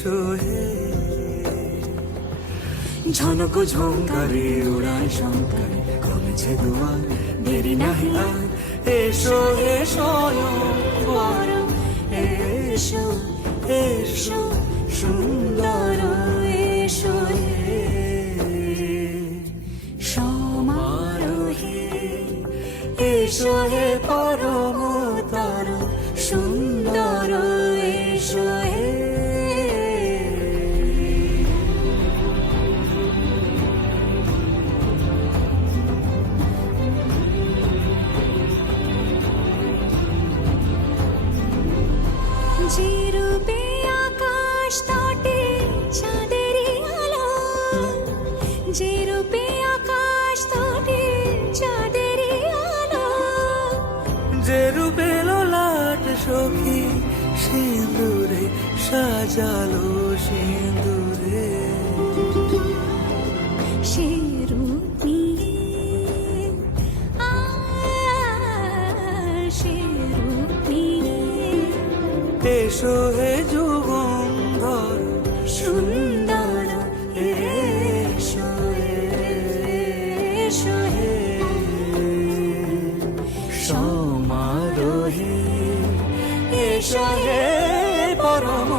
এসো হে ঝনক ঝঙ্কারে উড়ায় শঙ্কারে কমেছে দুয়ার দেরি নাহি আর এসো হে স্বয়ংবর এসো এসো সুন্দর এসো হে সমারোহে এসো হে পরমতর সুন্দর এসো হে যে রূপে আকাশ তটে চাঁদেরই আলো যে রূপে আকাশ তটে চাঁদেরই আলো যে রূপে ললাট সখী সিঁদুরে সাজালো সিঁদুরে সে রূপ নিয়ে সে রূপ নিয়ে এসো হে যুগন্ধর সুন্দর এসো এসো হে সমারোহে এসো হে পরম